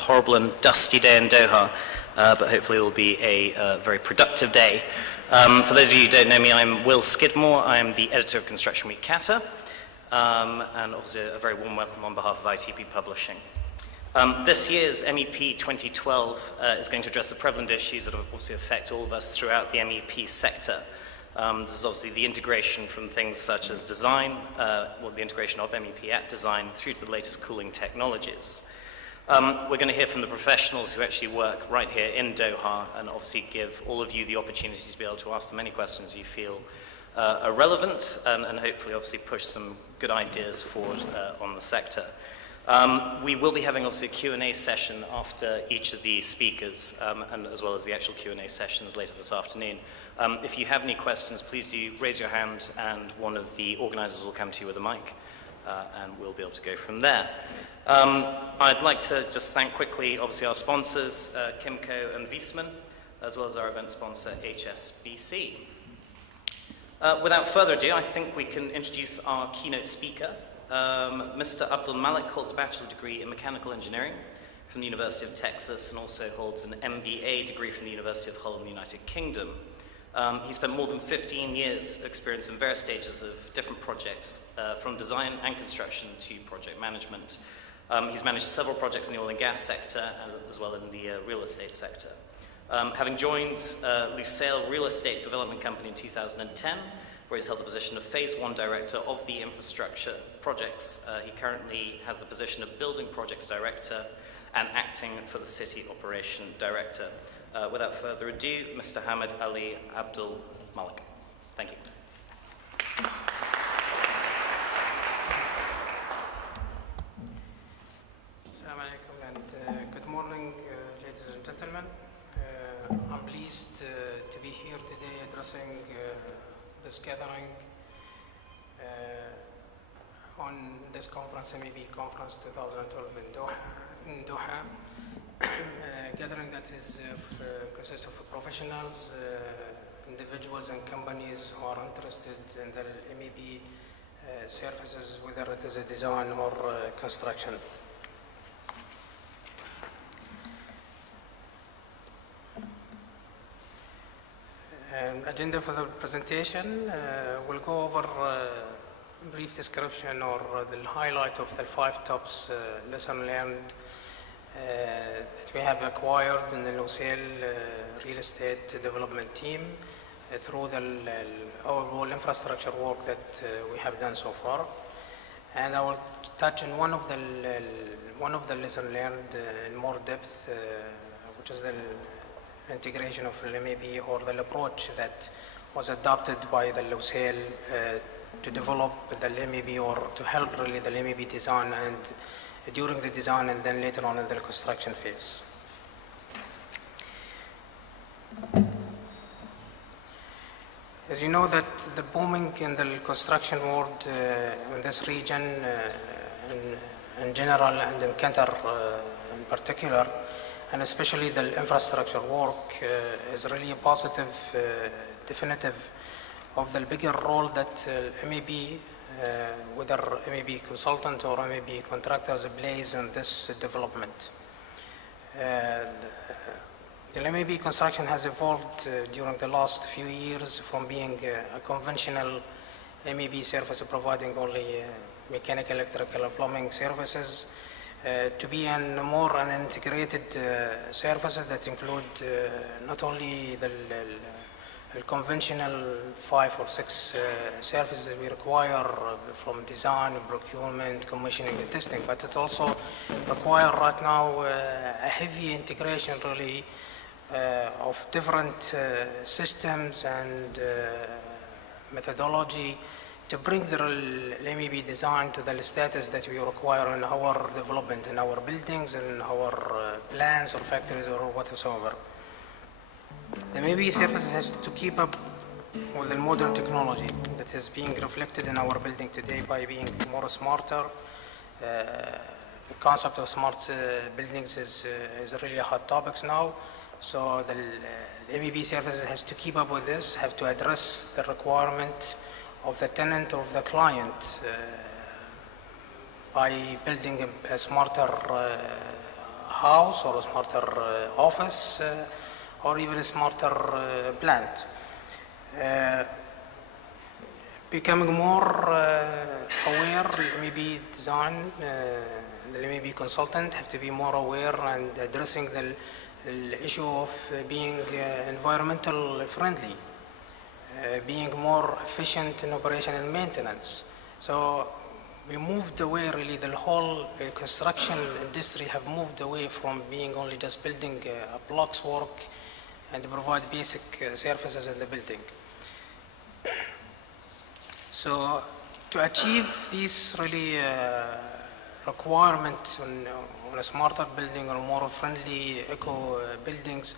horrible and dusty day in Doha, but hopefully it will be a very productive day. For those of you who don't know me, I'm Will Skidmore. I'm the editor of Construction Week Qatar, and obviously a very warm welcome on behalf of ITP Publishing. This year's MEP 2012 is going to address the prevalent issues that obviously affect all of us throughout the MEP sector. This is obviously the integration from things such as design, well, the integration of MEP at design through to the latest cooling technologies. We're going to hear from the professionals who actually work right here in Doha and obviously give all of you the opportunity to be able to ask them any questions you feel are relevant and hopefully obviously push some good ideas forward on the sector. We will be having obviously a Q&A session after each of the speakers and as well as the actual Q&A sessions later this afternoon. If you have any questions, please do raise your hand and one of the organizers will come to you with a mic and we'll be able to go from there. I'd like to just thank quickly obviously our sponsors, Kimco and Wiesmann, as well as our event sponsor, HSBC. Without further ado, I think we can introduce our keynote speaker. Mr. Al-Abdulmalik holds a bachelor degree in mechanical engineering from the University of Texas and also holds an MBA degree from the University of Hull in the United Kingdom. He spent more than 15 years experience in various stages of different projects, from design and construction to project management. He's managed several projects in the oil and gas sector as well in the real estate sector. Having joined Lusail Real Estate Development Company in 2010, where he's held the position of Phase 1 Director of the Infrastructure Projects. He currently has the position of Building Projects Director and acting for the City Operation Director. Without further ado, Mr. Hamad Al-Abdulmalik. Thank you. Assalamu alaikum and good morning, ladies and gentlemen. I'm pleased to be here today addressing this gathering on this conference, MEP Conference 2012 in Doha. Gathering that is consists of professionals, individuals and companies who are interested in the MEP services, whether it is a design or construction. Agenda for the presentation, we'll go over a brief description or the highlight of the 5 tops lesson learned that we have acquired in the Lusail real estate development team through the overall infrastructure work that we have done so far. And I will touch on one of the lesson learned in more depth, which is the integration of the MEP or the approach that was adopted by the Lusail to develop the MEP or to help really the MEP design and during the design and then later on in the construction phase. As you know that the booming in the construction world in this region in general and in Qatar in particular, and especially the infrastructure work is really a positive, definitive of the bigger role that MEP, whether MEP consultant or MEP contractors plays in this development. The MEP construction has evolved during the last few years from being a conventional MEP service providing only mechanical, electrical, and plumbing services to be more an integrated services that include not only the conventional 5 or 6 services we require from design, procurement, commissioning and testing, but it also requires right now a heavy integration really of different systems and methodology to bring the MEP design to the status that we require in our development, in our buildings, in our plants or factories or whatsoever. The MEP service has to keep up with the modern technology that is being reflected in our building today by being more smarter. The concept of smart buildings is really a hot topic now. So the MEP service has to keep up with this, have to address the requirement of the tenant or of the client by building a smarter house or a smarter office or even a smarter plant. Becoming more aware, MEP design, the MEP consultant have to be more aware and addressing the issue of being environmental friendly, being more efficient in operation and maintenance. So we moved away, really, the whole construction industry have moved away from being only just building blocks work and provide basic services in the building. So to achieve these really requirements on a smarter building or more friendly eco buildings,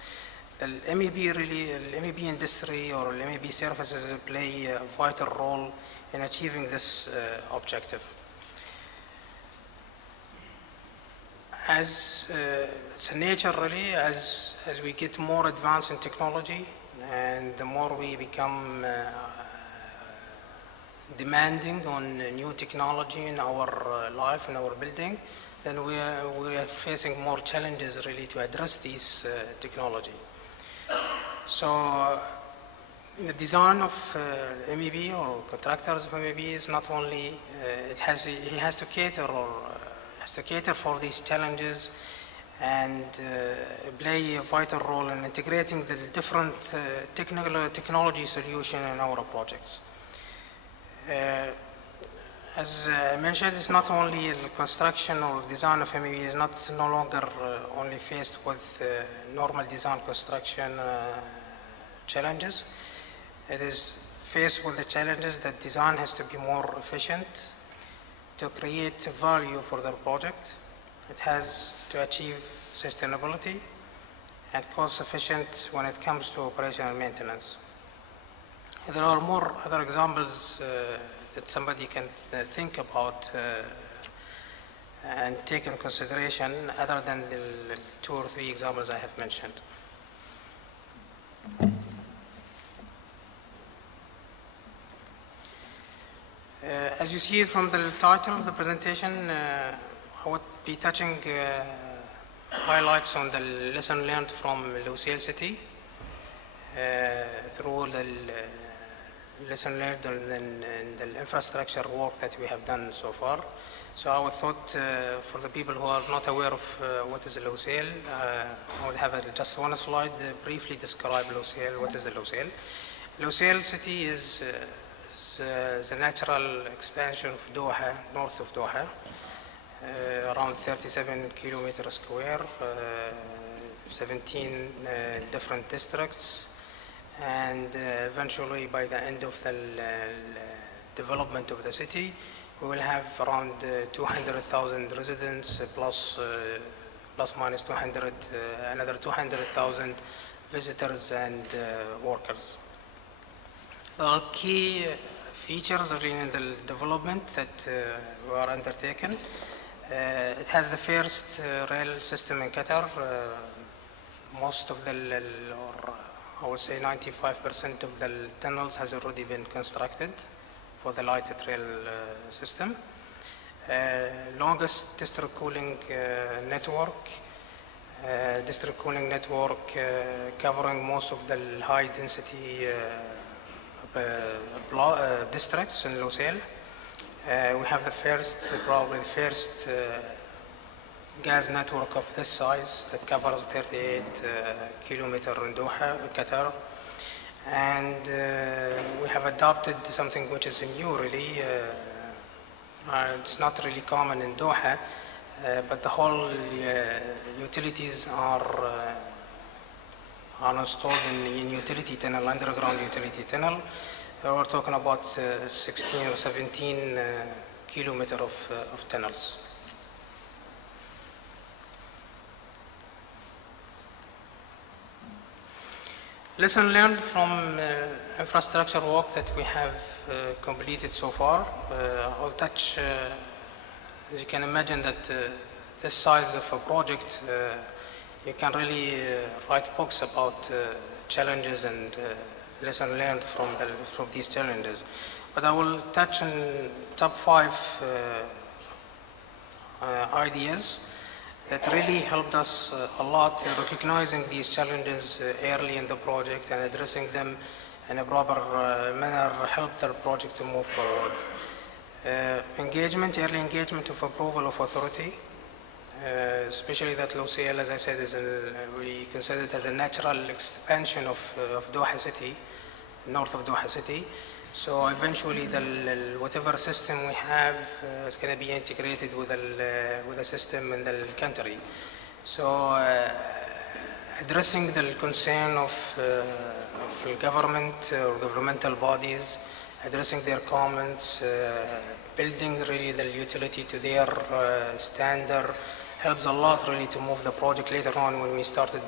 the MEP really, the MEP industry or the MEP services play a vital role in achieving this objective. As it's a nature, really, as we get more advanced in technology and the more we become demanding on new technology in our life, in our building, then we are facing more challenges, really, to address these technology. So the design of MEP or contractors of MEP is not only, he has to cater for these challenges and play a vital role in integrating the different technology solution in our projects. As I mentioned, it's not only the construction or design of MEP is no longer only faced with normal design construction challenges. It is faced with the challenges that design has to be more efficient to create value for their project. It has to achieve sustainability and cost efficient when it comes to operation and maintenance. There are more other examples that somebody can think about and take in consideration other than the 2 or 3 examples I have mentioned. As you see from the title of the presentation, I would be touching highlights on the lesson learned from Lusail city through the lesson learned and the infrastructure work that we have done so far. So I would thought for the people who are not aware of what is Lusail, I would have just one slide briefly describe Lusail. What is the Lusail? Lusail city is the natural expansion of Doha, north of Doha, around 37 kilometers square, 17 different districts, and eventually by the end of the development of the city, we will have around 200,000 residents plus minus 200, another 200,000 visitors and workers. There are key features in the development that were undertaken. It has the first rail system in Qatar. Most of or I would say 95% of the tunnels has already been constructed for the light rail system. Longest district cooling network. Covering most of the high density districts in Lusail. We have probably the first gas network of this size that covers 38 kilometers in Doha, Qatar. And we have adopted something which is new, really. It's not really common in Doha, but the whole utilities are installed in utility tunnel, underground utility tunnel. We're talking about 16 or 17 kilometers of tunnels. Lesson learned from infrastructure work that we have completed so far. I'll touch, as you can imagine, that this size of a project, you can really write books about challenges and lesson learned from these challenges. But I will touch on top 5 ideas that really helped us a lot in recognizing these challenges early in the project and addressing them in a proper manner helped the project to move forward. Early engagement of approval of authority, especially that Lusail, as I said, we consider it as a natural expansion of Doha city, north of Doha city. So eventually, whatever system we have is going to be integrated with the system in the country. So addressing the concern of government or governmental bodies, addressing their comments, building really the utility to their standard helps a lot really to move the project later on when we started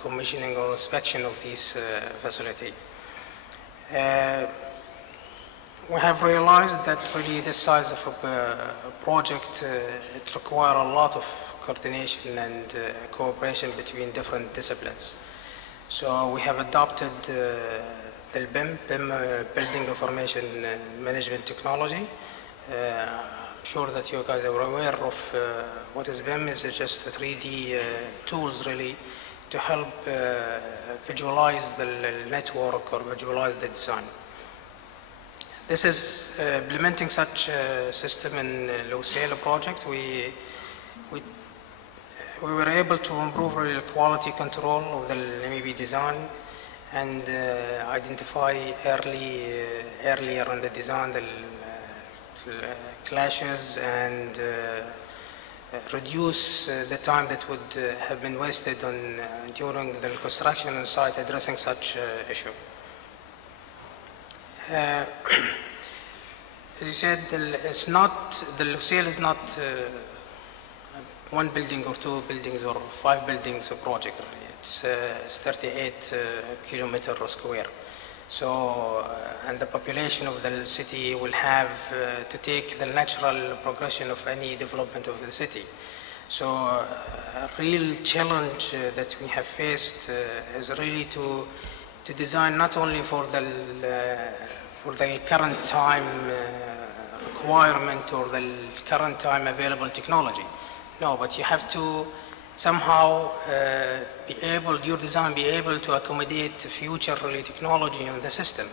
commissioning or inspection of this facility. We have realized that really this size of a project, it requires a lot of coordination and cooperation between different disciplines. So we have adopted the BIM, Building Information Management Technology. I'm sure that you guys are aware of what is BIM. Is just the 3D tools really to help visualize the network or visualize the design. This is implementing such a system in Lusail project. We were able to improve really quality control of the MEP design and identify earlier in the design the clashes and reduce the time that would have been wasted during the construction on site addressing such issue. As you said, the Lusail is not one building or two buildings or 5 buildings a project really. It's 38 kilometers square. So, and the population of the city will have to take the natural progression of any development of the city. So, a real challenge that we have faced is really to design not only for the current time requirement or the current time available technology. No, but you have to somehow your design be able to accommodate future really technology in the system.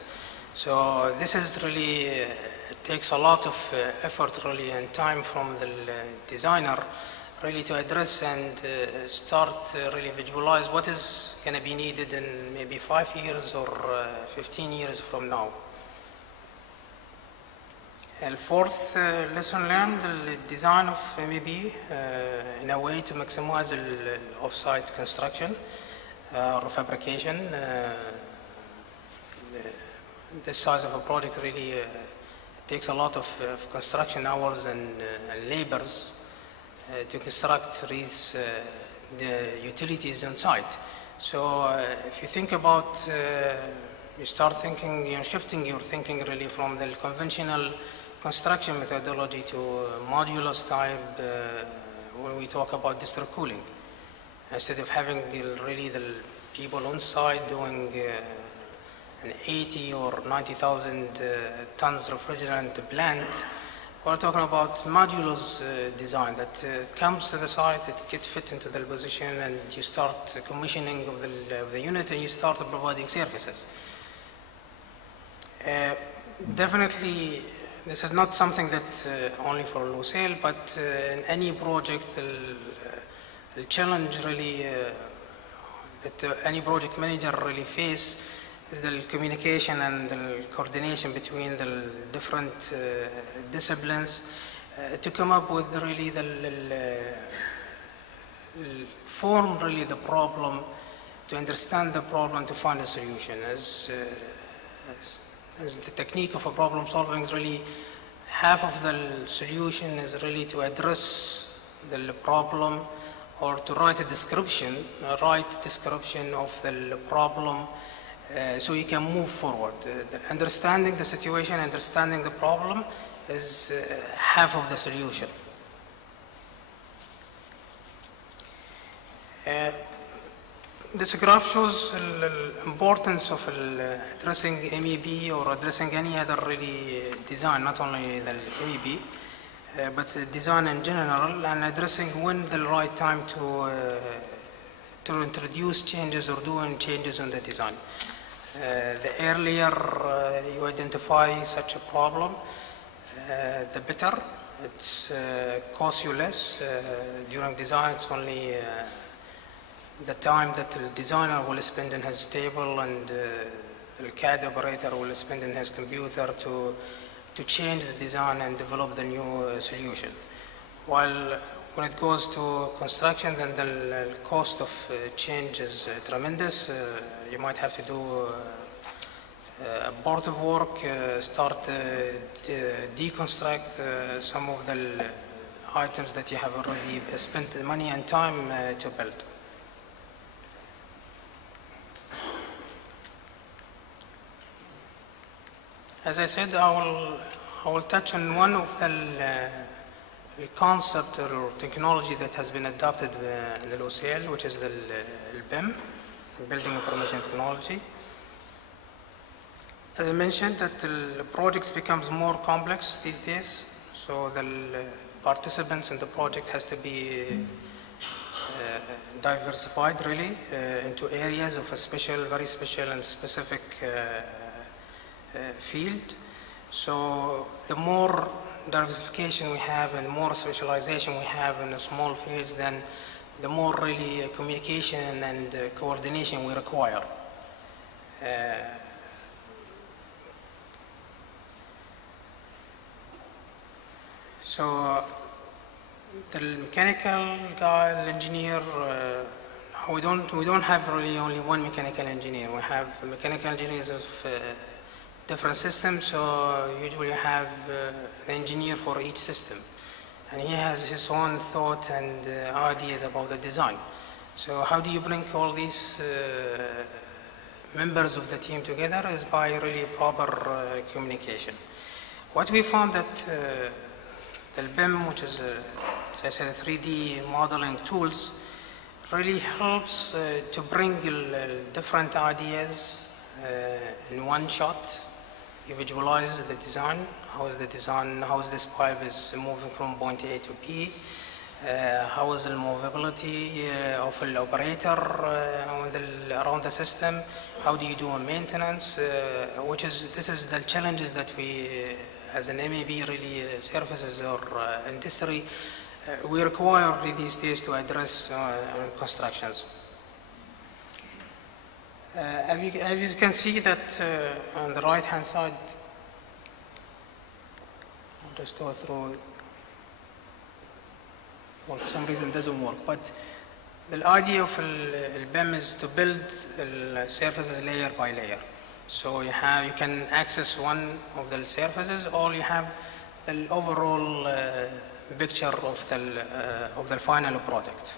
So this is really, it takes a lot of effort really and time from the designer really to address and start really visualize what is going to be needed in maybe 5 years or 15 years from now. And fourth lesson learned, the design of MEP in a way to maximize the off-site construction or fabrication. This size of a project really takes a lot of construction hours and labors to construct these the utilities on site. So if you think about, you start thinking, shifting your thinking really from the conventional construction methodology to modular style when we talk about district cooling. Instead of having really the people on site doing an 80 or 90,000 tons refrigerant plant, we're talking about modular design that comes to the site, it gets fit into the position, and you start commissioning of the unit and you start providing services. Definitely, this is not something that only for Lusail, but in any project, the challenge really that any project manager really face is the communication and the coordination between the different disciplines to come up with really form really the problem, to understand the problem, to find a solution. As the technique of a problem solving is really half of the solution is really to address the problem or to write a description of the problem so you can move forward. Understanding the situation, understanding the problem is half of the solution. This graph shows the importance of addressing MEP or addressing any other really design, not only the MEP. but design in general, and addressing when the right time to introduce changes or doing changes on the design. The earlier you identify such a problem, the better. It's costs you less. During design, it's only the time that the designer will spend in his table and the CAD operator will spend in his computer to change the design and develop the new solution. While when it goes to construction, then the cost of change is tremendous. You might have to do abortive work, start deconstruct some of the items that you have already spent money and time to build. As I said, I will touch on one of the concept or technology that has been adopted in the Lusail, which is the BIM, Building Information Technology. As I mentioned, that the projects becomes more complex these days, so the participants in the project has to be diversified really into areas of a special, very special and specific field. So the more diversification we have and more specialization we have in a small fields, then the more really communication and coordination we require. So the mechanical guy, the engineer, we don't have really only one mechanical engineer. We have mechanical engineers of different systems, so usually you have an engineer for each system, and he has his own thought and ideas about the design. So how do you bring all these members of the team together is by really proper communication. What we found that the BIM, which is, as I said, 3D modeling tools, really helps to bring different ideas in one shot. You visualize the design, how is this pipe is moving from point A to B, how is the movability of the operator around the system, how do you do a maintenance, this is the challenges that we, as an MEP really services or industry, we require these days to address constructions. As you can see that on the right hand side, I'll just go through, well, for some reason it doesn't work, but the idea of BIM is to build surfaces layer by layer. So you can access one of the surfaces, or you have the overall picture of the final product.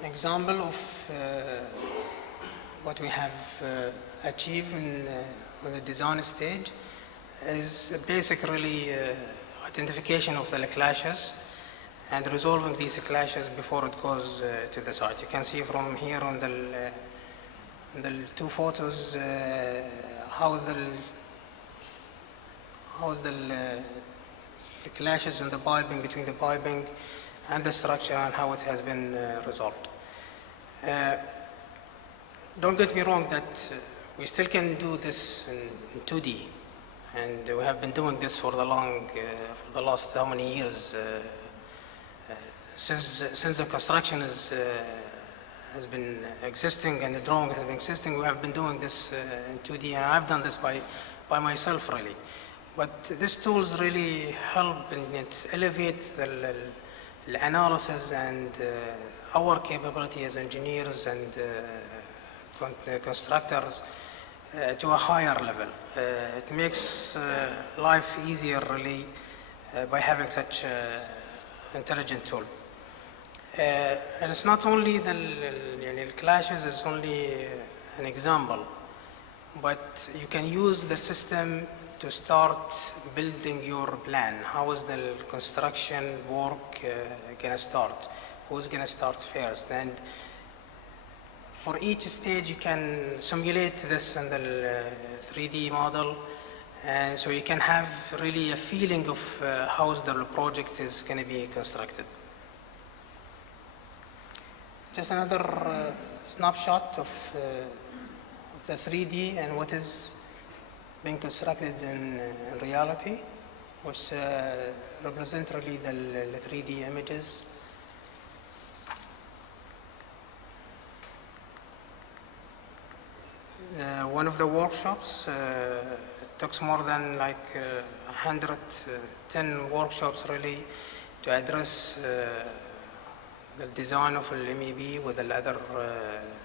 An example of what we have achieved on the design stage is a basic really identification of the clashes and resolving these clashes before it goes to the site. You can see from here on the two photos how is the clashes in the piping, between the piping and the structure, and how it has been resolved. Don't get me wrong that we still can do this in 2D, and we have been doing this for the last how many years, since the construction has been existing and the drawing has been existing. We have been doing this in 2D, and I've done this by myself really. But these tools really help and it elevate the analysis and our capability as engineers and constructors to a higher level. It makes life easier really by having such intelligent tool. And it's not only the clashes is only an example, but you can use the system to start building your plan. How is the construction work gonna start? Who's gonna start first? And for each stage, you can simulate this in the 3D model, and so you can have really a feeling of how the project is going to be constructed. Just another snapshot of the 3D and what is being constructed in reality, which represent really the 3D images. One of the workshops, it took more than like 110 workshops really to address the design of an MEP with the other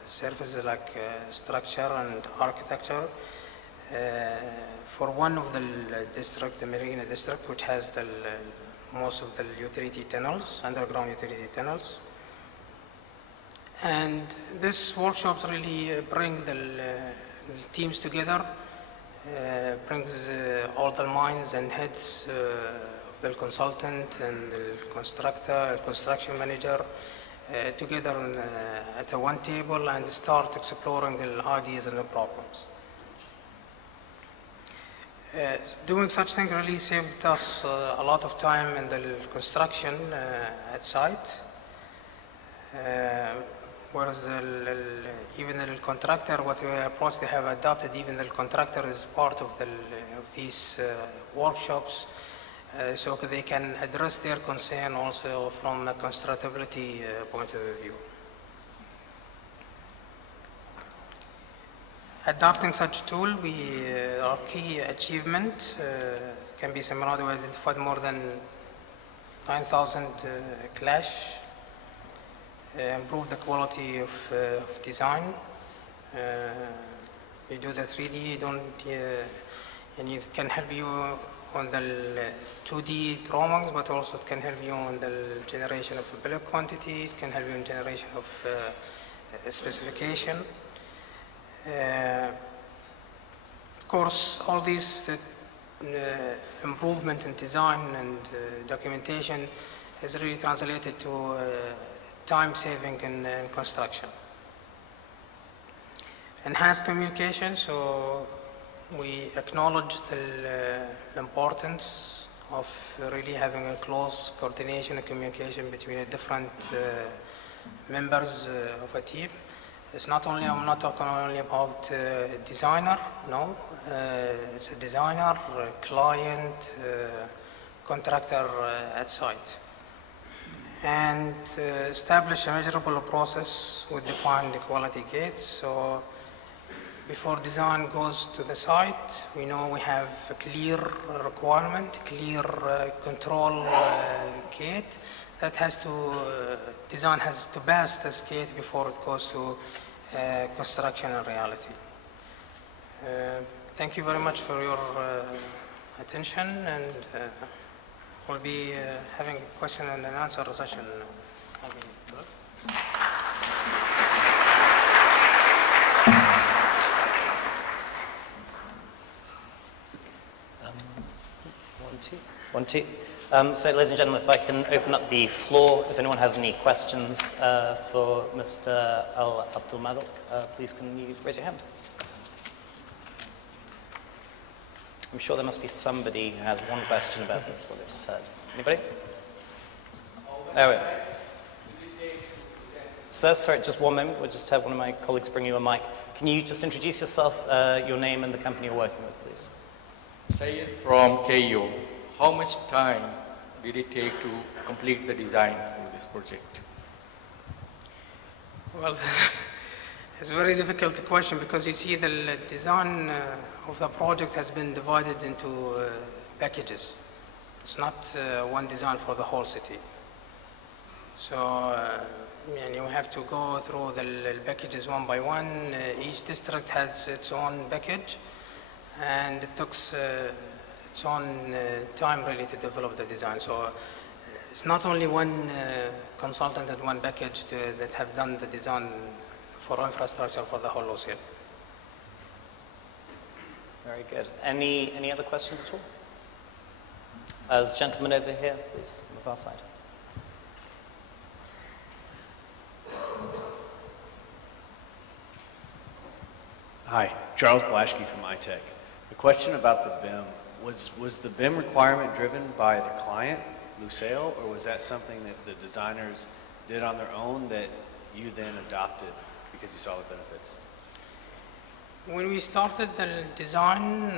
surfaces like structure and architecture. For one of the district, the Marina district, which has most of the utility tunnels, underground utility tunnels. And this workshops really bring the teams together, brings all the minds and heads of the consultant and the constructor, construction manager together at one table and start exploring the ideas and the problems. Doing such thing really saved us a lot of time in the construction at site. Whereas even the contractor, what approach they have adopted, even the contractor is part of these workshops, so they can address their concern also from a constructability point of view. Adopting such tool, our key achievement can be summarized. We identified more than 9,000 clash. Improve the quality of design. You do the 3D, and it can help you on the 2D drawings, but also it can help you on the generation of bill of quantities, it can help you in generation of specification. Of course, all these improvement in design and documentation is really translated to time saving in construction. Enhanced communication, so we acknowledge the importance of really having a close coordination and communication between the different members of a team. It's not only, I'm not talking only about designer, no. It's a designer, a client, contractor at site. And establish a measurable process with defined quality gates. So before design goes to the site, we know we have a clear requirement, clear control gate that has to, design has to pass this gate before it goes to construction and reality. Thank you very much for your attention, and we'll be having a question and an answer session. One, two. So, ladies and gentlemen, if I can open up the floor, if anyone has any questions for Mr. Al-Abdulmalik, please can you raise your hand? I'm sure there must be somebody who has one question about this, what they just heard. Anybody? There we go. Sir, sorry, just one moment. We'll just have one of my colleagues bring you a mic. Can you just introduce yourself, your name and the company you're working with, please? Sayed from KEYNOTE. How much time did it take to complete the design for this project? Well, it's a very difficult question because you see the design of the project has been divided into packages. It's not one design for the whole city. So you have to go through the packages one by one. Each district has its own package, and it took its own time really to develop the design. So it's not only one consultant and one package that have done the design for infrastructure for the whole Lusail. Very good. Any other questions at all? As gentleman over here, please, on the far side. Hi, Charles Blaschke from iTech. A question about the BIM. Was the BIM requirement driven by the client, Lusail, or was that something that the designers did on their own that you then adopted because you saw the benefits? When we started the design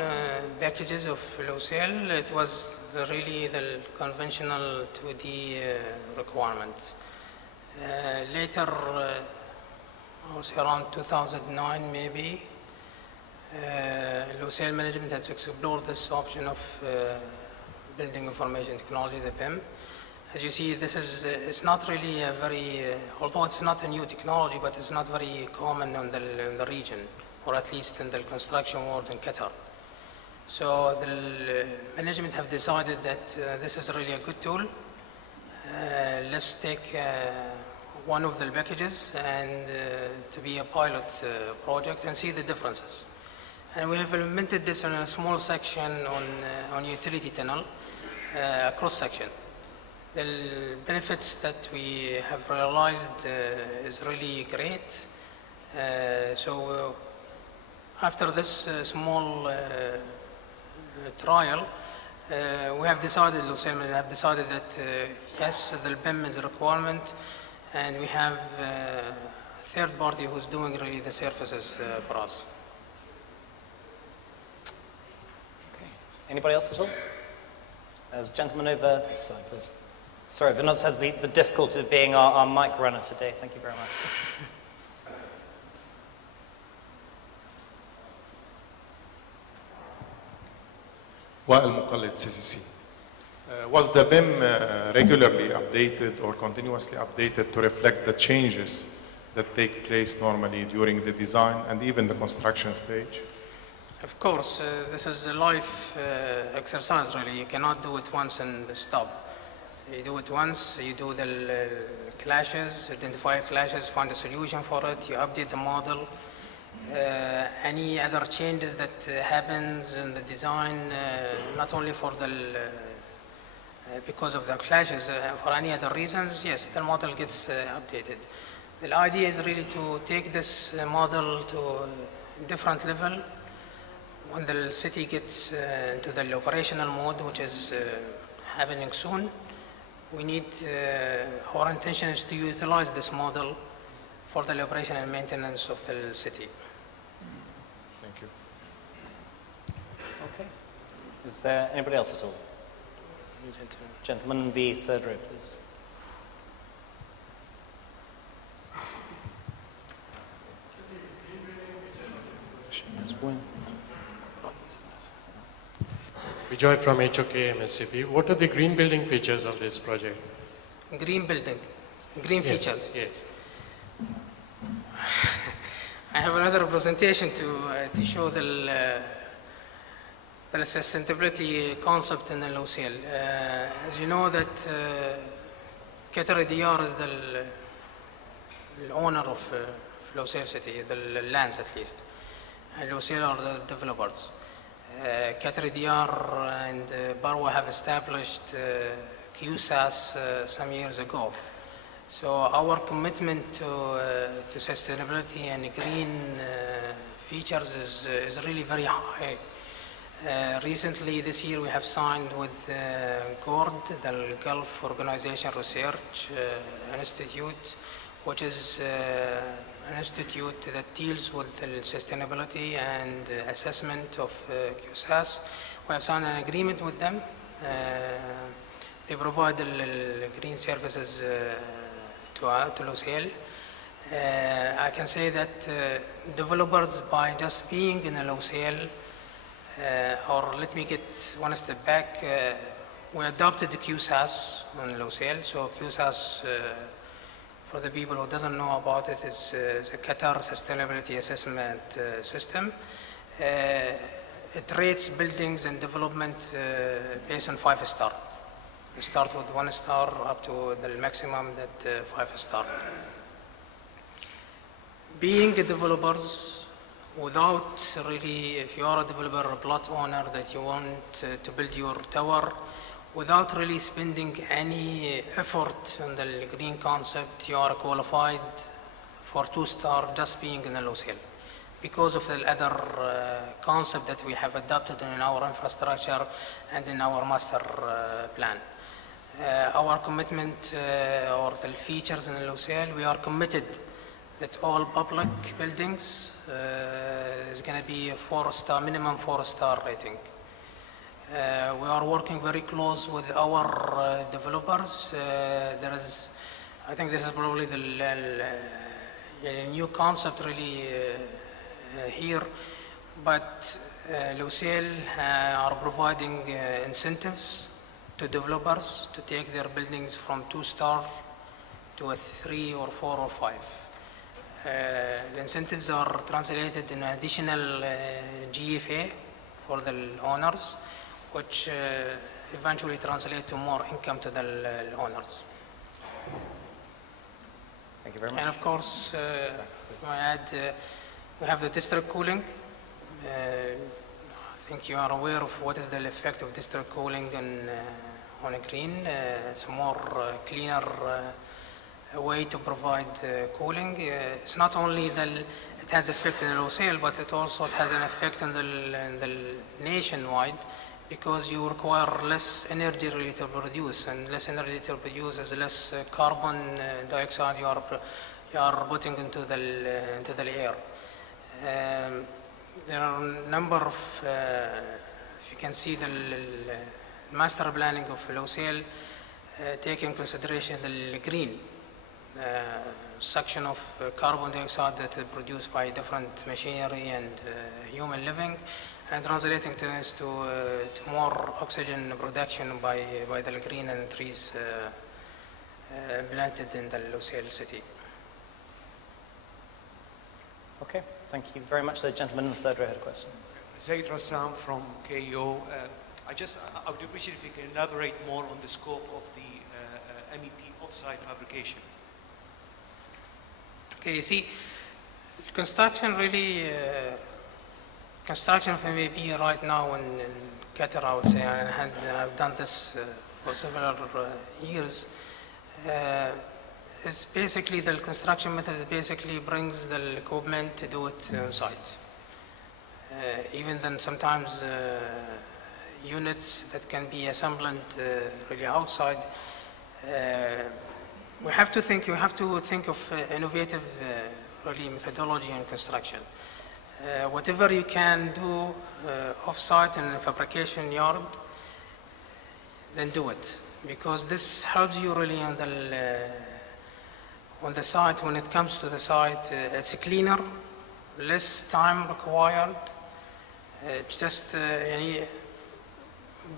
packages of Lusail, it was really the conventional 2D requirement. Later, I was around 2009 maybe, Lusail management has explored this option of building information technology, the BIM. As you see, this is, it's not really a very, although it's not a new technology, but it's not very common in the region, or at least in the construction world in Qatar. So the management have decided that this is really a good tool. Let's take one of the packages and to be a pilot project and see the differences. And we have implemented this in a small section on utility tunnel, a cross section. The benefits that we have realized is really great. So after this small trial, we have decided, Lusail have decided that yes, the BIM is a requirement, and we have a third party who's doing really the services for us. Okay. Anybody else at all? There's a gentleman over this side, please. Sorry, Vinod has the difficulty of being our mic runner today. Thank you very much. Al-Abdulmalik, CCC. Was the BIM regularly updated or continuously updated to reflect the changes that take place normally during the design and even the construction stage? Of course, this is a life exercise really. You cannot do it once and stop. You do it once, you do the clashes, identify clashes, find a solution for it, you update the model. Any other changes that happens in the design, not only for the because of the clashes, for any other reasons, yes, the model gets updated. The idea is really to take this model to a different level. When the city gets into the operational mode, which is happening soon, we need, our intention is to utilize this model for the operation and maintenance of the city. Thank you. Okay. Is there anybody else at all? Gentleman in the third row, please. Vijay from HOK MSCP. What are the green building features of this project? Green building, green features. Yes. I have another presentation to show the sustainability concept in the Lusail. As you know that Qatar DR is the owner of Lusail city, the lands at least, and Lusail are the developers. Qatar DR and Barwa have established QSAS some years ago. So our commitment to sustainability and green features is really very high. Recently, this year, we have signed with GORD, the Gulf Organization Research Institute, which is an institute that deals with the sustainability and assessment of QSAS. We have signed an agreement with them. They provide the green services to Lusail. I can say that developers, by just being in a Lusail, or let me get one step back, we adopted the QSAS on Lusail. So QSAS, for the people who doesn't know about it, is the Qatar Sustainability Assessment System. It rates buildings and development based on 5-star. We start with 1 star up to the maximum that 5-star. Being a developers, without really, if you are a developer or plot owner that you want to build your tower, without really spending any effort on the green concept, you are qualified for 2-star just being in a Lusail. because of the other concept that we have adopted in our infrastructure and in our master plan. Our commitment or the features in Lusail, we are committed that all public buildings is going to be a 4-star, minimum 4-star rating. We are working very close with our developers. I think this is probably the new concept really here, but Lusail are providing incentives to developers to take their buildings from 2-star to a 3 or 4 or 5. The incentives are translated in additional GFA for the owners, which eventually translate to more income to the owners. Thank you very much. And of course, I add, we have the district cooling. I think you are aware of what is the effect of district cooling on a green. It's a more cleaner way to provide cooling. It's not only that it has effect in Lusail, but it also has an effect in the nationwide, because you require less energy really to produce, and less energy to produce is less carbon dioxide you are putting into the air. There are a number of, you can see the master planning of Lusail taking consideration the green section of carbon dioxide that is produced by different machinery and human living, and translating this to more oxygen production by the green and trees planted in the Lusail city. Okay, thank you very much. The gentleman in the third row had a question. Zaid Rassam from KEO. I would appreciate if you can elaborate more on the scope of the MEP offsite fabrication. Okay, you see, construction really, construction of MEP right now in Qatar, I would say, and I've done this for several years. It's basically the construction method basically brings the equipment to do it on site. Even then sometimes units that can be assembled really outside. You have to think of innovative really methodology in construction. Whatever you can do off-site in a fabrication yard, then do it, because this helps you really on the site. When it comes to the site, it's cleaner, less time required. Just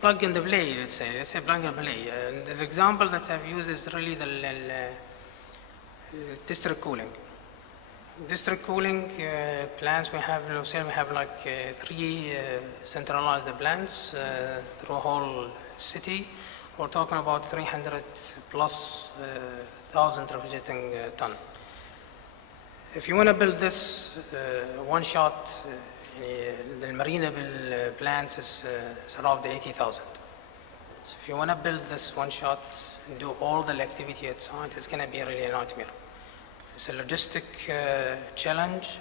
plug and play, let's say plug and play. The example that I've used is really the district cooling. District cooling plants we have in Lusail, we have like 3 centralized plants through a whole city. We're talking about 300 plus thousand refrigerating ton. If you want to build this one shot, the marinable plants is around 80,000. So if you want to build this one shot and do all the activity at site, it's going to be really a nightmare. It's a logistic challenge.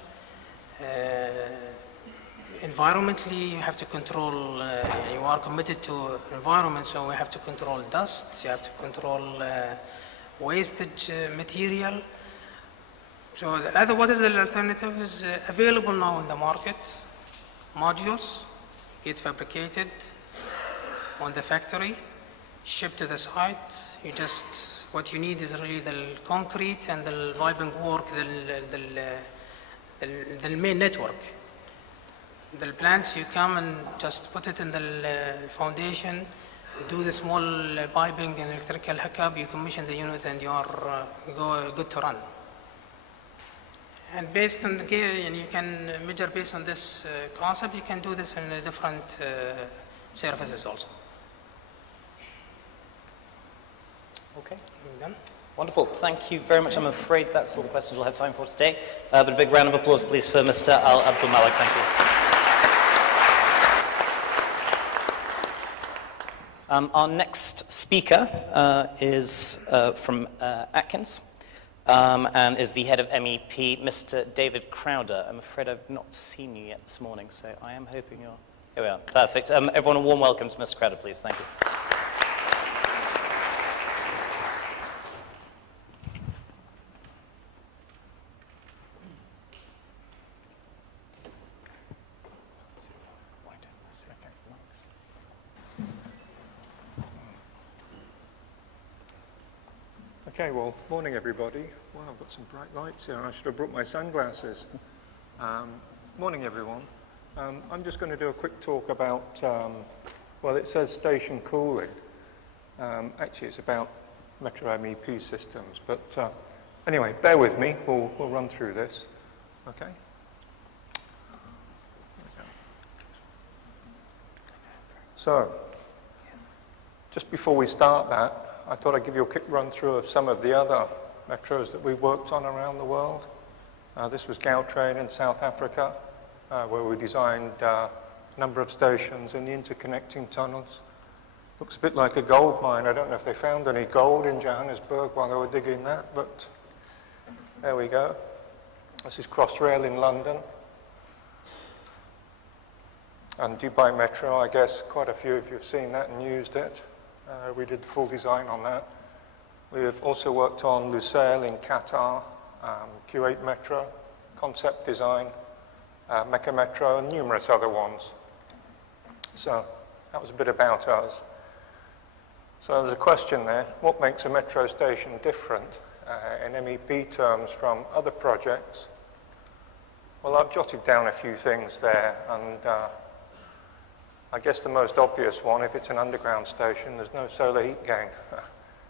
Environmentally, you have to control, you are committed to environment, so we have to control dust, you have to control wastage material. So what is the alternative is available now in the market. Modules get fabricated on the factory, shipped to the site. What you need is really the concrete and the piping work, the main network. The plants, you come and just put it in the foundation, do the small piping and electrical hookup, you commission the unit, and you are good to run. And based on and you can measure based on this concept, you can do this in different surfaces also. Okay. Done? Wonderful. Thank you very much. I'm afraid that's all the questions we'll have time for today. But a big round of applause, please, for Mr. Al-Abdulmalik. Thank you. Our next speaker is from Atkins. and is the head of MEP, Mr. David Crowder. I'm afraid I've not seen you yet this morning, so I am hoping you're... Here we are. Perfect. Everyone, a warm welcome to Mr. Crowder, please. Thank you. Okay, well, morning everybody. Wow, I've got some bright lights here. I should have brought my sunglasses. Morning everyone. I'm just going to do a quick talk about, well, it says station cooling. Actually, it's about Metro MEP systems. But anyway, bear with me. We'll run through this. Okay? So, just before we start that, I thought I'd give you a quick run through of some of the other metros that we've worked on around the world. This was Gautrain in South Africa, where we designed a number of stations in the interconnecting tunnels. Looks a bit like a gold mine. I don't know if they found any gold in Johannesburg while they were digging that, but there we go. This is Crossrail in London. And Dubai Metro, I guess quite a few of you have seen that and used it. We did the full design on that. We have also worked on Lusail in Qatar, Kuwait Metro, concept design, Mecca Metro, and numerous other ones. So that was a bit about us. So there's a question there, what makes a metro station different in MEP terms from other projects? Well, I've jotted down a few things there, and I guess the most obvious one, if it's an underground station, there's no solar heat gain.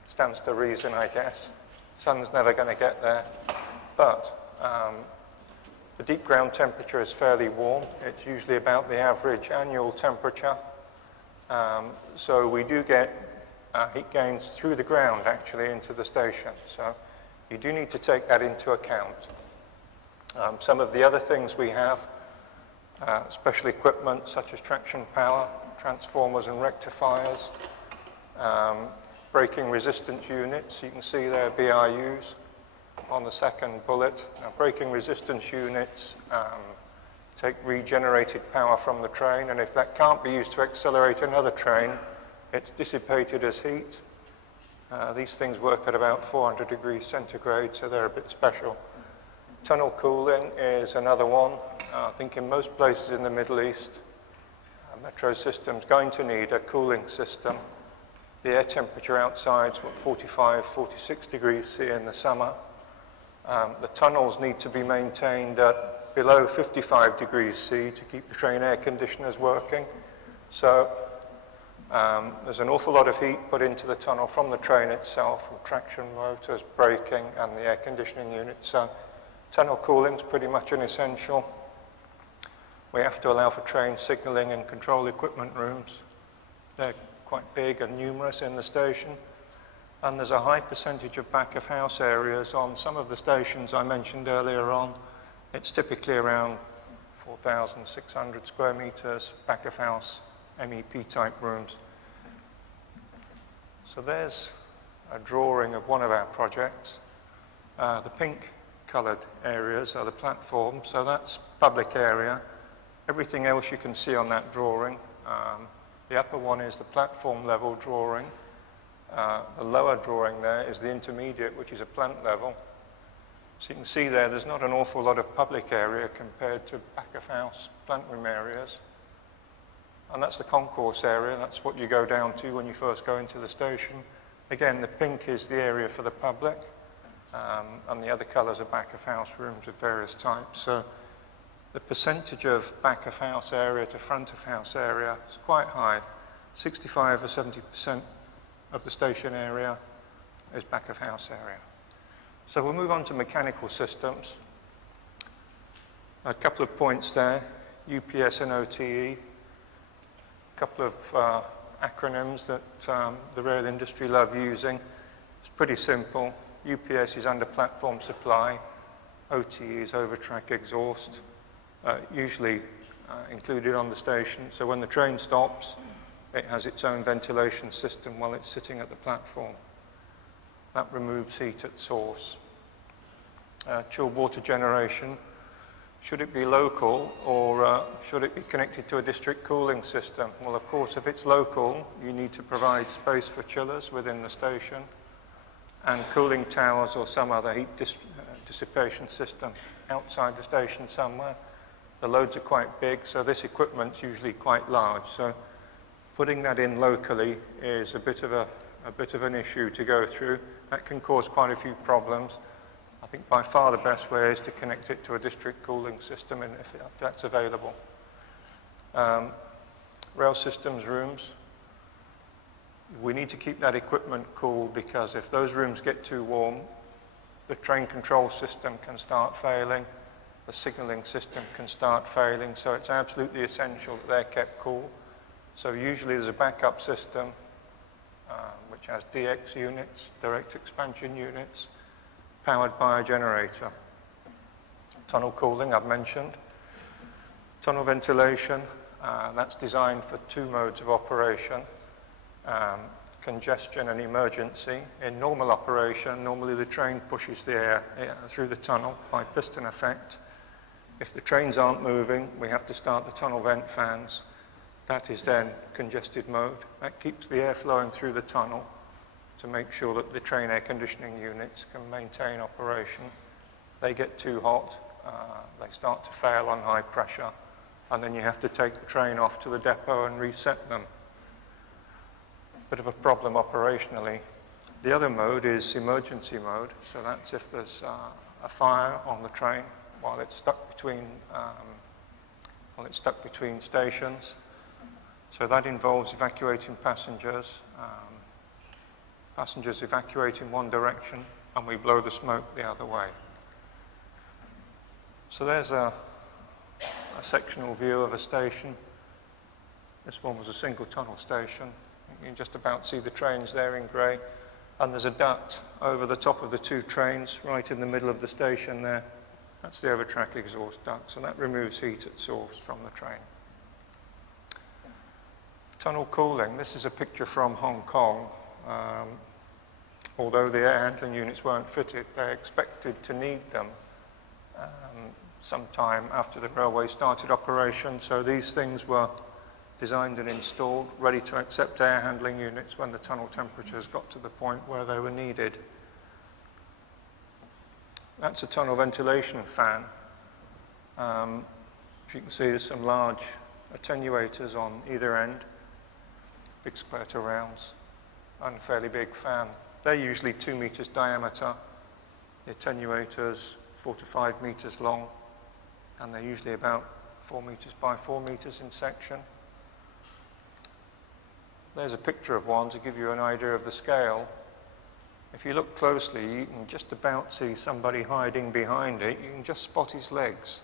Stands to reason, I guess. Sun's never going to get there. But the deep ground temperature is fairly warm. It's usually about the average annual temperature. So we do get heat gains through the ground, actually, into the station. So you do need to take that into account. Some of the other things we have, special equipment such as traction power, transformers and rectifiers, braking resistance units. You can see there BRUs on the second bullet. Now, braking resistance units take regenerated power from the train, and if that can't be used to accelerate another train, it's dissipated as heat. These things work at about 400 degrees centigrade, so they're a bit special. Tunnel cooling is another one. I think in most places in the Middle East, a metro system's going to need a cooling system. The air temperature outside is 45, 46 degrees C in the summer. The tunnels need to be maintained at below 55 degrees C to keep the train air conditioners working. So there's an awful lot of heat put into the tunnel from the train itself, from traction motors, braking, and the air conditioning units. So tunnel cooling is pretty much an essential. We have to allow for train signaling and control equipment rooms. They're quite big and numerous in the station. And there's a high percentage of back-of-house areas on some of the stations I mentioned earlier on. It's typically around 4,600 square meters back-of-house MEP-type rooms. So there's a drawing of one of our projects. The pink-colored areas are the platforms, so that's public area. Everything else you can see on that drawing. The upper one is the platform level drawing. The lower drawing there is the intermediate, which is a plant level. So you can see there, there's not an awful lot of public area compared to back-of-house plant room areas. And that's the concourse area. That's what you go down to when you first go into the station. Again, the pink is the area for the public, and the other colors are back-of-house rooms of various types. So the percentage of back-of-house area to front-of-house area is quite high. 65 or 70% of the station area is back-of-house area. So we'll move on to mechanical systems. A couple of points there, UPS and OTE. A couple of acronyms that the rail industry love using. It's pretty simple. UPS is under platform supply. OTE is over-track exhaust, usually included on the station. So when the train stops, it has its own ventilation system while it's sitting at the platform. That removes heat at source. chilled water generation. Should it be local or should it be connected to a district cooling system? Well, of course, if it's local, you need to provide space for chillers within the station and cooling towers or some other heat dissipation system outside the station somewhere. The loads are quite big, so this equipment's usually quite large. So putting that in locally is a bit of an issue to go through. That can cause quite a few problems. I think by far the best way is to connect it to a district cooling system, and if that's available. Rail systems rooms. We need to keep that equipment cool, because if those rooms get too warm, the train control system can start failing, the signaling system can start failing, so it's absolutely essential that they're kept cool. So usually there's a backup system which has DX units, direct expansion units, powered by a generator. Tunnel cooling, I've mentioned. Tunnel ventilation, that's designed for two modes of operation, congestion and emergency. In normal operation, normally the train pushes the air through the tunnel by piston effect. If the trains aren't moving, we have to start the tunnel vent fans. That is then congested mode. That keeps the air flowing through the tunnel to make sure that the train air conditioning units can maintain operation. They get too hot, they start to fail on high pressure, and then you have to take the train off to the depot and reset them. Bit of a problem operationally. The other mode is emergency mode, so that's if there's a fire on the train while it's stuck between stations. So that involves evacuating passengers. Passengers evacuate in one direction, and we blow the smoke the other way. So there's a sectional view of a station. This one was a single tunnel station. You can just about see the trains there in grey. And there's a duct over the top of the two trains, right in the middle of the station there. That's the overtrack exhaust duct, so that removes heat at source from the train. Tunnel cooling, this is a picture from Hong Kong. Although the air handling units weren't fitted, they expected to need them sometime after the railway started operation. So these things were designed and installed, ready to accept air handling units when the tunnel temperatures got to the point where they were needed. That's a tunnel ventilation fan. You can see there's some large attenuators on either end, big splatter rounds, and a fairly big fan. They're usually 2 meters diameter. The attenuators 4 to 5 meters long, and they're usually about 4 meters by 4 meters in section. There's a picture of one to give you an idea of the scale. If you look closely, you can just about see somebody hiding behind it. You can just spot his legs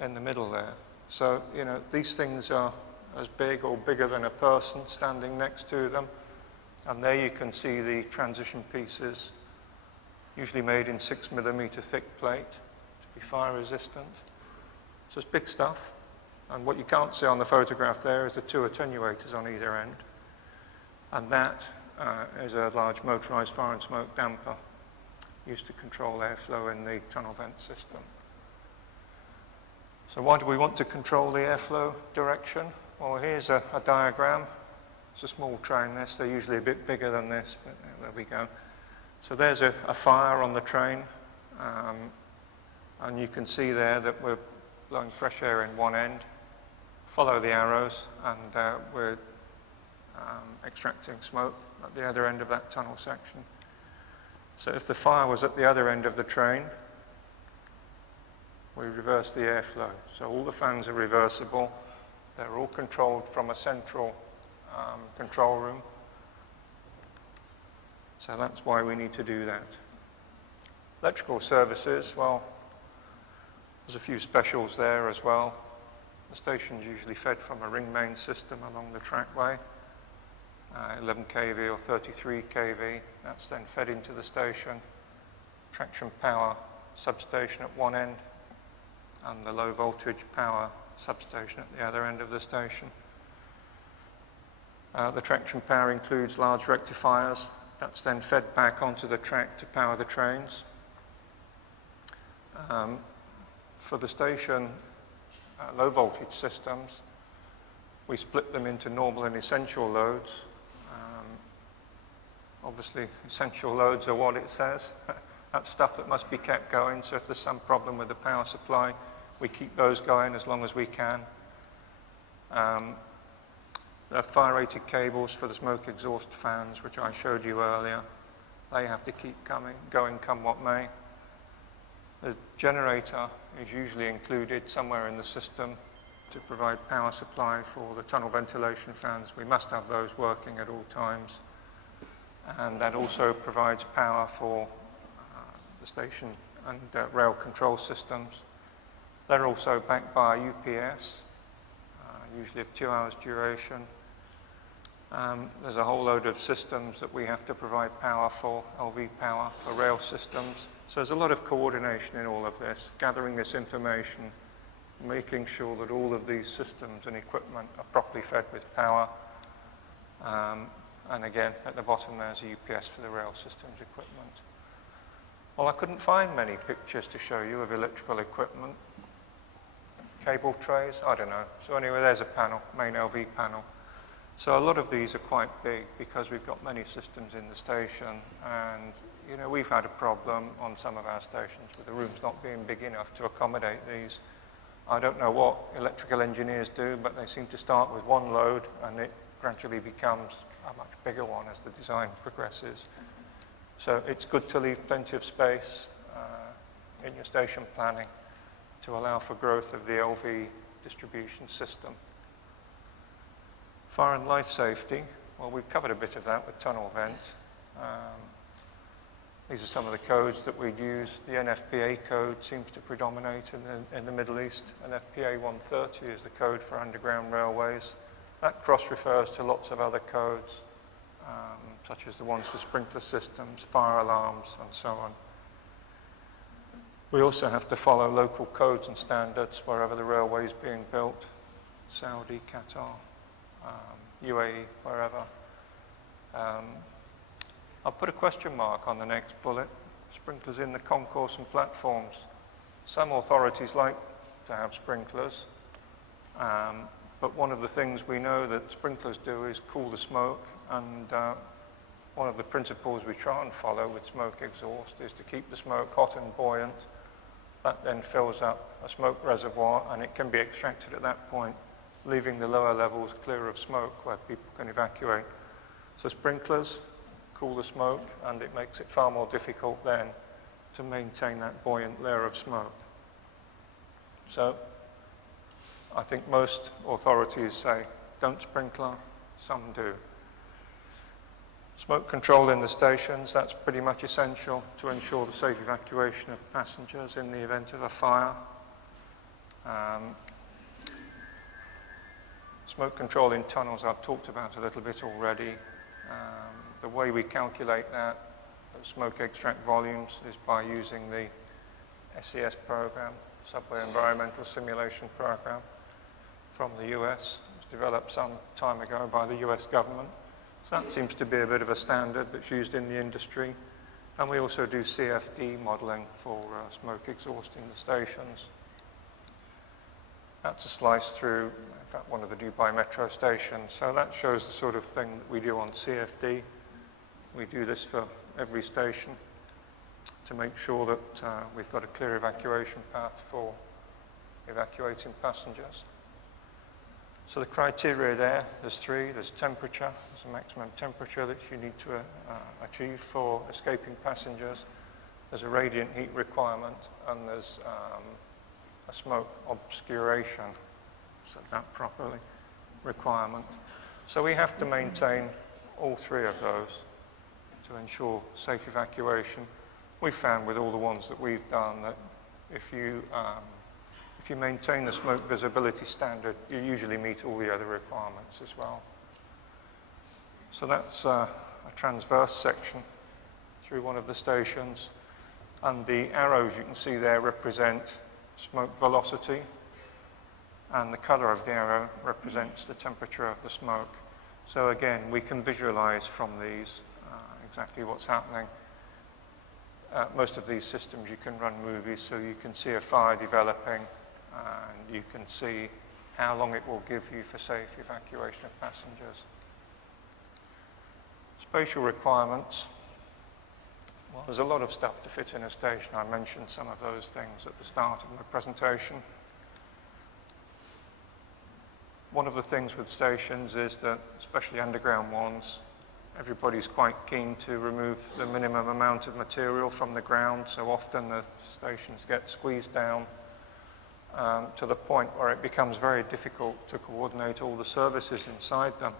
in the middle there. So, you know, these things are as big or bigger than a person standing next to them. And there you can see the transition pieces, usually made in 6mm thick plate to be fire resistant. So it's big stuff. And what you can't see on the photograph there is the two attenuators on either end. And that is a large motorized fire and smoke damper used to control airflow in the tunnel vent system. So why do we want to control the airflow direction? Well, here's a diagram. It's a small train, this. They're usually a bit bigger than this, but there we go. So there's a fire on the train, and you can see there that we're blowing fresh air in one end. Follow the arrows, and we're extracting smoke at the other end of that tunnel section. So if the fire was at the other end of the train, we reverse the airflow. So all the fans are reversible. They're all controlled from a central control room. So that's why we need to do that. Electrical services, well, there's a few specials there as well. The station's usually fed from a ring main system along the trackway, 11 kV or 33 kV. That's then fed into the station. Traction power substation at one end, and the low voltage power substation at the other end of the station. The traction power includes large rectifiers. That's then fed back onto the track to power the trains. For the station low voltage systems, we split them into normal and essential loads. Obviously, essential loads are what it says. That's stuff that must be kept going, so if there's some problem with the power supply, we keep those going as long as we can. There are fire-rated cables for the smoke exhaust fans, which I showed you earlier. They have to keep going come what may. The generator is usually included somewhere in the system to provide power supply for the tunnel ventilation fans. We must have those working at all times. And that also provides power for the station and rail control systems. They're also backed by a UPS, usually of 2 hours duration. There's a whole load of systems that we have to provide power for, LV power for rail systems. So there's a lot of coordination in all of this, gathering this information, making sure that all of these systems and equipment are properly fed with power. And again, at the bottom there's a UPS for the rail systems equipment. Well, I couldn't find many pictures to show you of electrical equipment. Cable trays, I don't know. So anyway, there's a panel, main LV panel. So a lot of these are quite big because we've got many systems in the station, and you know, we've had a problem on some of our stations with the rooms not being big enough to accommodate these. I don't know what electrical engineers do, but they seem to start with one load and it gradually becomes a much bigger one as the design progresses. So it's good to leave plenty of space in your station planning to allow for growth of the LV distribution system. Fire and life safety, well, we've covered a bit of that with tunnel vent. These are some of the codes that we'd use. The NFPA code seems to predominate in the Middle East. NFPA 130 is the code for underground railways. That cross-refers to lots of other codes, such as the ones for sprinkler systems, fire alarms, and so on. We also have to follow local codes and standards wherever the railway is being built. Saudi, Qatar, UAE, wherever. I'll put a question mark on the next bullet. Sprinklers in the concourse and platforms. Some authorities like to have sprinklers, but one of the things we know that sprinklers do is cool the smoke, and one of the principles we try and follow with smoke exhaust is to keep the smoke hot and buoyant. That then fills up a smoke reservoir, and it can be extracted at that point, leaving the lower levels clear of smoke where people can evacuate. So sprinklers cool the smoke, and it makes it far more difficult then to maintain that buoyant layer of smoke. So I think most authorities say, don't sprinkler, some do. Smoke control in the stations, that's pretty much essential to ensure the safe evacuation of passengers in the event of a fire. Smoke control in tunnels I've talked about a little bit already. The way we calculate that, smoke extract volumes, is by using the SES program, Subway Environmental Simulation Program, from the US. It was developed some time ago by the US government. So that seems to be a bit of a standard that's used in the industry. And we also do CFD modeling for smoke exhaust in the stations. That's a slice through, in fact, one of the Dubai Metro stations. So that shows the sort of thing that we do on CFD. We do this for every station to make sure that we've got a clear evacuation path for evacuating passengers. So the criteria there, there's three. There's temperature. There's a maximum temperature that you need to achieve for escaping passengers. There's a radiant heat requirement, and there's a smoke obscuration, said that properly, requirement. So we have to maintain all three of those to ensure safe evacuation. We've found with all the ones that we've done that if you maintain the smoke visibility standard, you usually meet all the other requirements as well. So that's a transverse section through one of the stations, and the arrows you can see there represent smoke velocity, and the color of the arrow represents the temperature of the smoke. So again, we can visualize from these exactly what's happening. most of these systems you can run movies, so you can see a fire developing and you can see how long it will give you for safe evacuation of passengers. Spatial requirements. Well, there's a lot of stuff to fit in a station. I mentioned some of those things at the start of my presentation. One of the things with stations is that, especially underground ones, everybody's quite keen to remove the minimum amount of material from the ground, so often the stations get squeezed down to the point where it becomes very difficult to coordinate all the services inside them.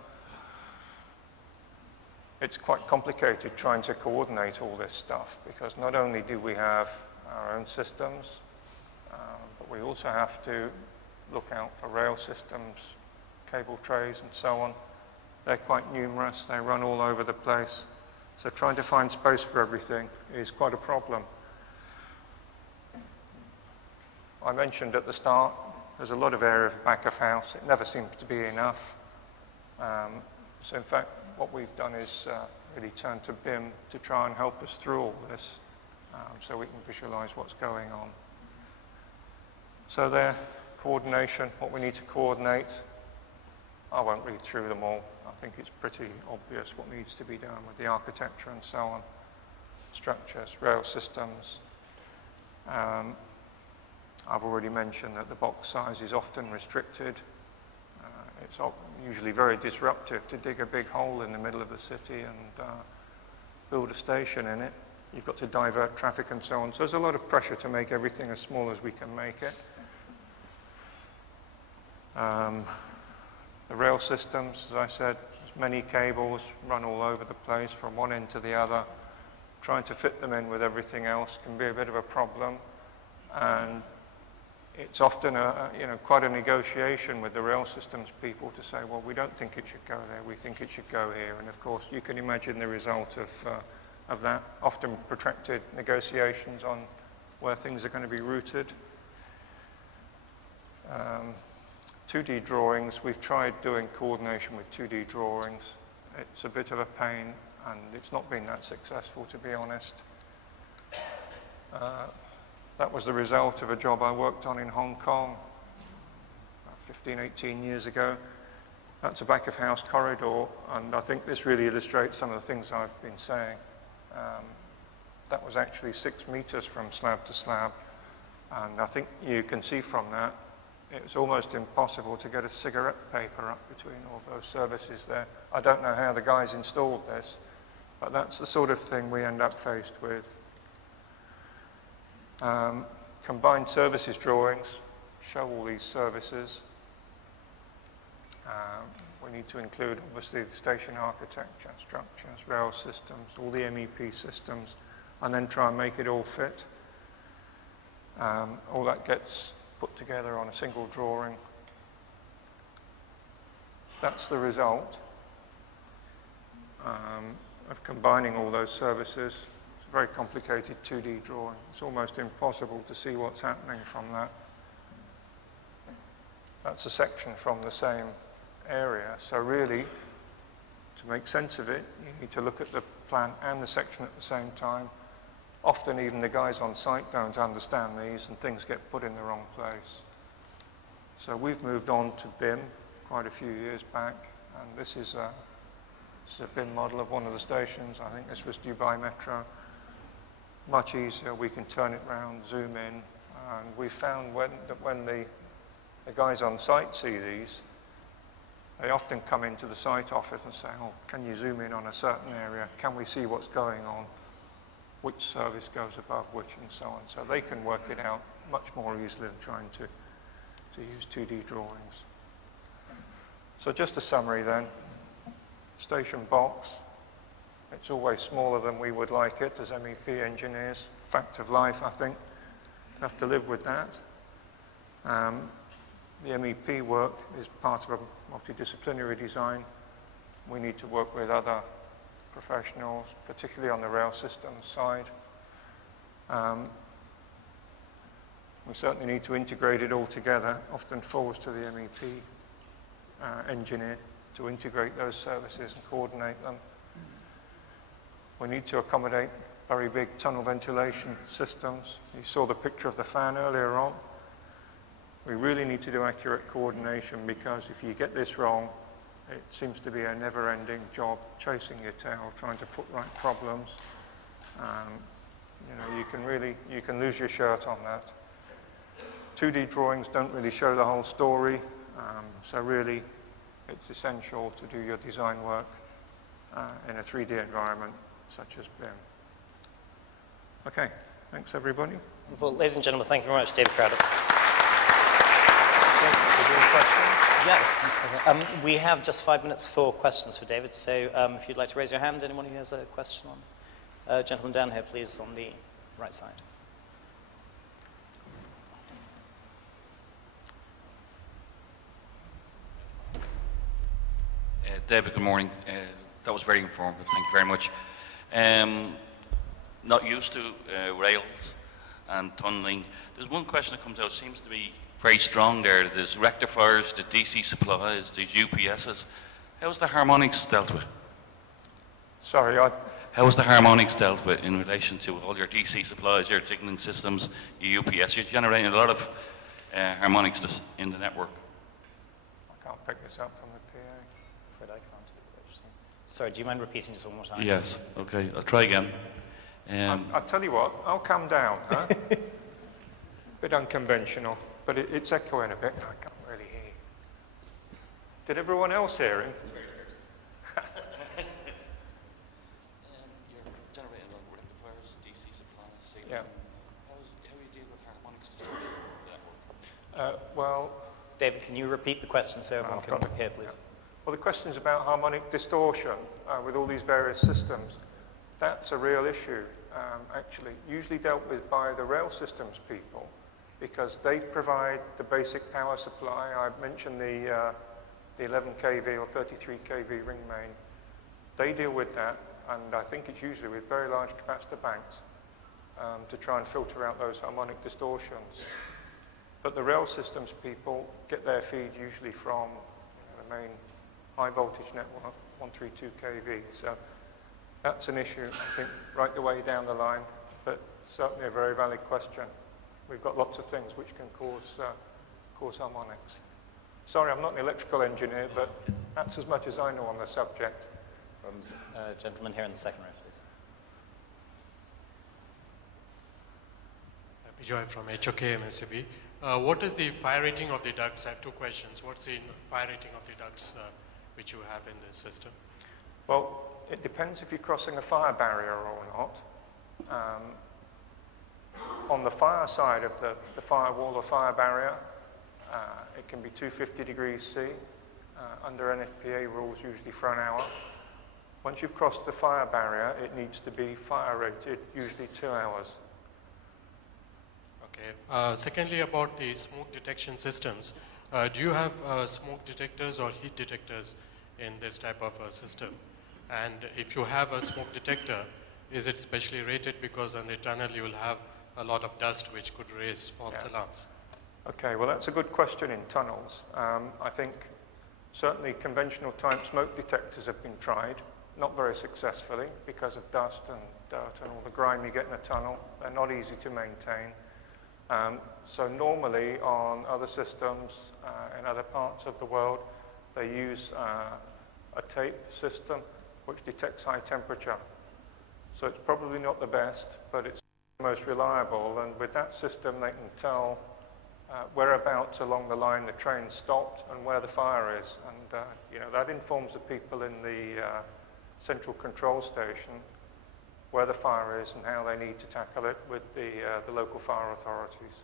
It's quite complicated trying to coordinate all this stuff, because not only do we have our own systems, but we also have to look out for rail systems, cable trays and so on. They're quite numerous, they run all over the place. So trying to find space for everything is quite a problem. I mentioned at the start, there's a lot of area for back of house. It never seems to be enough. So in fact, what we've done is really turn to BIM to try and help us through all this, so we can visualize what's going on. So there, coordination, what we need to coordinate. I won't read through them all. I think it's pretty obvious what needs to be done with the architecture and so on. Structures, rail systems. I've already mentioned that the box size is often restricted. It's usually very disruptive to dig a big hole in the middle of the city and build a station in it. You've got to divert traffic and so on. So there's a lot of pressure to make everything as small as we can make it. The rail systems, as I said, there's many cables run all over the place from one end to the other. Trying to fit them in with everything else can be a bit of a problem. And it's often quite a negotiation with the rail systems people to say, well, we don't think it should go there, we think it should go here. And of course, you can imagine the result of that, often protracted negotiations on where things are going to be routed. 2D drawings, we've tried doing coordination with 2D drawings. It's a bit of a pain, and it's not been that successful, to be honest. That was the result of a job I worked on in Hong Kong 15, 18 years ago. That's a back of house corridor, and I think this really illustrates some of the things I've been saying. That was actually 6 meters from slab to slab, and I think you can see from that it's almost impossible to get a cigarette paper up between all those services there. I don't know how the guys installed this, but that's the sort of thing we end up faced with. Combined services drawings show all these services. We need to include, obviously, the station architecture, structures, rail systems, all the MEP systems, and then try and make it all fit. All that gets put together on a single drawing. That's the result of combining all those services. It's a very complicated 2D drawing. It's almost impossible to see what's happening from that. That's a section from the same area. So really, to make sense of it, you need to look at the plan and the section at the same time. Often even the guys on site don't understand these and things get put in the wrong place. So we've moved on to BIM quite a few years back, and this is a BIM model of one of the stations. I think this was Dubai Metro. Much easier, we can turn it around, zoom in, and we found that when the guys on site see these, they often come into the site office and say, oh, can you zoom in on a certain area? Can we see what's going on? Which service goes above which, and so on. So they can work it out much more easily than trying to use 2D drawings. So just a summary then. Station box. It's always smaller than we would like it as MEP engineers. Fact of life, I think. We have to live with that. The MEP work is part of a multidisciplinary design. We need to work with other professionals, particularly on the rail systems side. We certainly need to integrate it all together. Often falls to the MEP engineer to integrate those services and coordinate them. We need to accommodate very big tunnel ventilation systems. You saw the picture of the fan earlier on. We really need to do accurate coordination, because if you get this wrong, it seems to be a never-ending job chasing your tail, trying to put right problems. You know, you can lose your shirt on that. 2D drawings don't really show the whole story, so really it's essential to do your design work in a 3D environment such as BIM. Okay, thanks everybody. Well, ladies and gentlemen, thank you very much, David Crowder. Yeah, we have just 5 minutes for questions for David, so if you'd like to raise your hand, anyone who has a question on. Gentleman down here, please, on the right side. David, good morning. That was very informative. Thank you very much. Not used to rails and tunneling. There's one question that comes out, seems to be very strong there. There's rectifiers, the DC supplies, there's UPSs. How's the harmonics dealt with? Sorry, How's the harmonics dealt with in relation to all your DC supplies, your signaling systems, your UPS? You're generating a lot of harmonics in the network. I can't pick this up from the PA. Afraid I can't. Sorry, do you mind repeating just one more time? Yes, okay, I'll try again. I'll tell you what, I'll come down, huh? Bit unconventional, but it's echoing a bit. I can't really hear you. Did everyone else hear him? You're generating a lot of rectifiers, DC supplies, signaling. Yeah. How do you deal with harmonics in the network? Well, David, can you repeat the question so everyone can hear, please? Yeah. Well, the question is about harmonic distortion with all these various systems. That's a real issue, actually, usually dealt with by the rail systems people, because they provide the basic power supply. I mentioned the 11 kV or 33 kV ring main. They deal with that, and I think it's usually with very large capacitor banks to try and filter out those harmonic distortions. But the rail systems people get their feed usually from the main high voltage network, 132 kV. So that's an issue, I think, right the way down the line, but certainly a very valid question. We've got lots of things which can cause harmonics. Sorry, I'm not an electrical engineer, but that's as much as I know on the subject. From gentleman here in the second row, please. Bijoy from HOK MSCB. What is the fire rating of the ducts? I have two questions. What's the fire rating of the ducts which you have in this system? Well, it depends if you're crossing a fire barrier or not. On the fire side of the firewall or fire barrier, it can be 250 degrees C, under NFPA rules usually for an hour. Once you've crossed the fire barrier, it needs to be fire rated, usually 2 hours. Okay. Secondly, about the smoke detection systems, do you have smoke detectors or heat detectors in this type of system? And if you have a smoke detector, is it specially rated because on the tunnel you will have a lot of dust which could raise false alarms? Okay, well that's a good question in tunnels. I think certainly conventional type smoke detectors have been tried, not very successfully because of dust and dirt and all the grime you get in a tunnel. They're not easy to maintain. So normally on other systems in other parts of the world, they use a tape system which detects high temperature. So it's probably not the best, but it's the most reliable. And with that system, they can tell whereabouts along the line the train stopped and where the fire is. And you know, that informs the people in the central control station where the fire is and how they need to tackle it with the local fire authorities.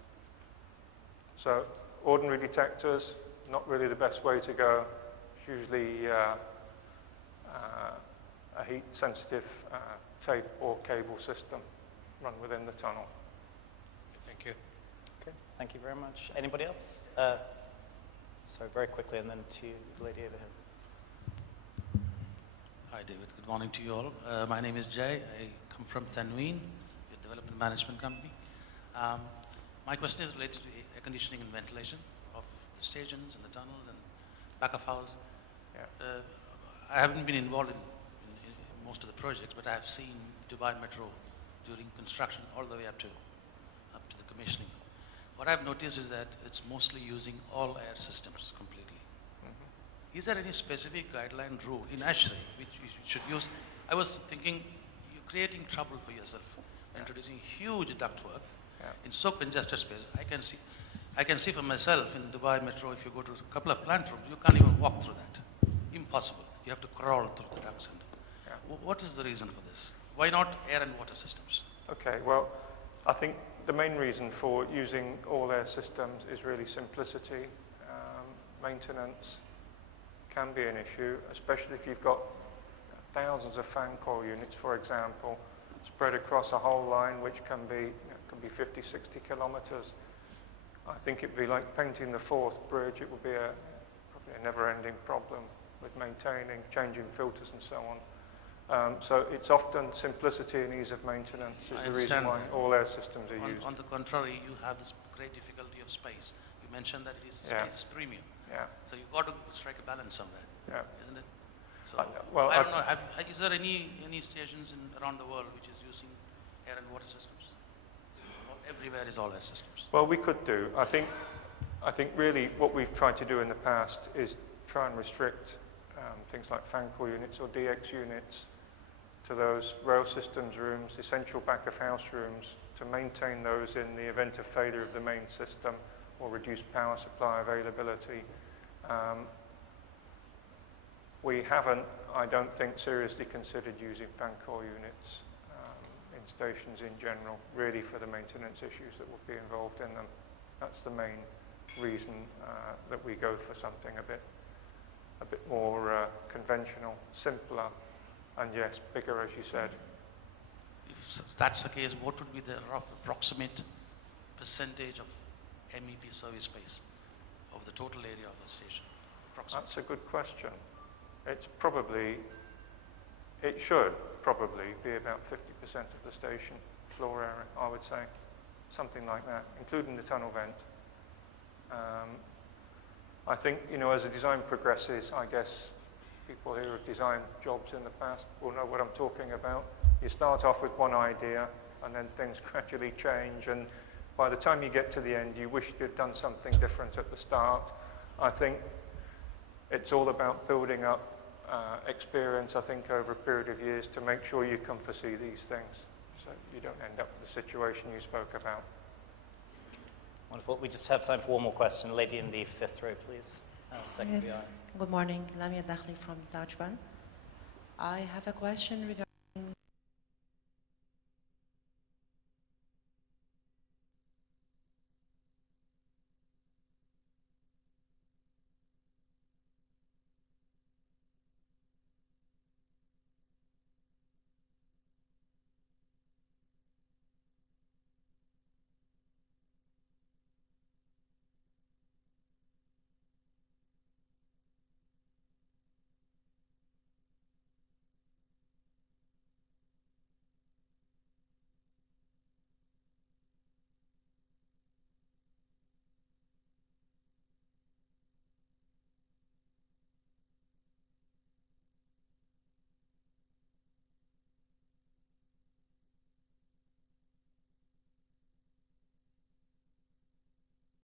So ordinary detectors, not really the best way to go. It's usually a heat-sensitive tape or cable system run within the tunnel. Thank you. Okay, thank you very much. Anybody else? Sorry, very quickly, and then to the lady over here. Hi, David. Good morning to you all. My name is Jay. I come from Tanween, a development management company. My question is related to air conditioning and ventilation of the stations and the tunnels and back of house. Yeah. I haven't been involved in most of the projects, but I have seen Dubai Metro during construction all the way up to the commissioning. What I've noticed is that it's mostly using all air systems completely. Is there any specific guideline rule in ASHRAE which you should use? I was thinking you're creating trouble for yourself, introducing huge ductwork in so congested space. I can see for myself in Dubai Metro, if you go to a couple of plant rooms, you can't even walk through that. Impossible. You have to crawl through the duct center. What is the reason for this? Why not air and water systems? Okay, well, I think the main reason for using all air systems is really simplicity. Maintenance can be an issue, especially if you've got thousands of fan coil units, for example, spread across a whole line, which can be 50, 60 kilometers. I think it'd be like painting the fourth bridge. It would be probably a never-ending problem with maintaining, changing filters and so on. So it's often simplicity and ease of maintenance is the reason why all air systems are used. On the contrary, you have this great difficulty of space. You mentioned that space is premium. Yeah. So you've got to strike a balance somewhere, isn't it? So well, I don't know. Is there any stations around the world which is using air and water systems? Or everywhere is all air systems. Well, we could do. I think really what we've tried to do in the past is try and restrict things like fan coil units or DX units to those rail systems rooms, essential back of house rooms, to maintain those in the event of failure of the main system or reduced power supply availability. We haven't, I don't think, seriously considered using fan coil units in stations in general, really for the maintenance issues that would be involved in them. That's the main reason that we go for something a bit more conventional, simpler, and yes, bigger, as you said. If that's the case, what would be the rough approximate percentage of MEP service space of the total area of the station? That's a good question. It should probably be about 50% of the station floor area, I would say. Something like that, including the tunnel vent. I think, as the design progresses, I guess people who have designed jobs in the past will know what I'm talking about. You start off with one idea, and then things gradually change, and by the time you get to the end, you wish you'd done something different at the start. I think it's all about building up experience, I think, over a period of years to make sure you can foresee these things, so you don't end up with the situation you spoke about. Wonderful. We just have time for one more question. Lady in the fifth row, please. Second VI. Good morning. Lamia Dakhli from Tajban. I have a question regarding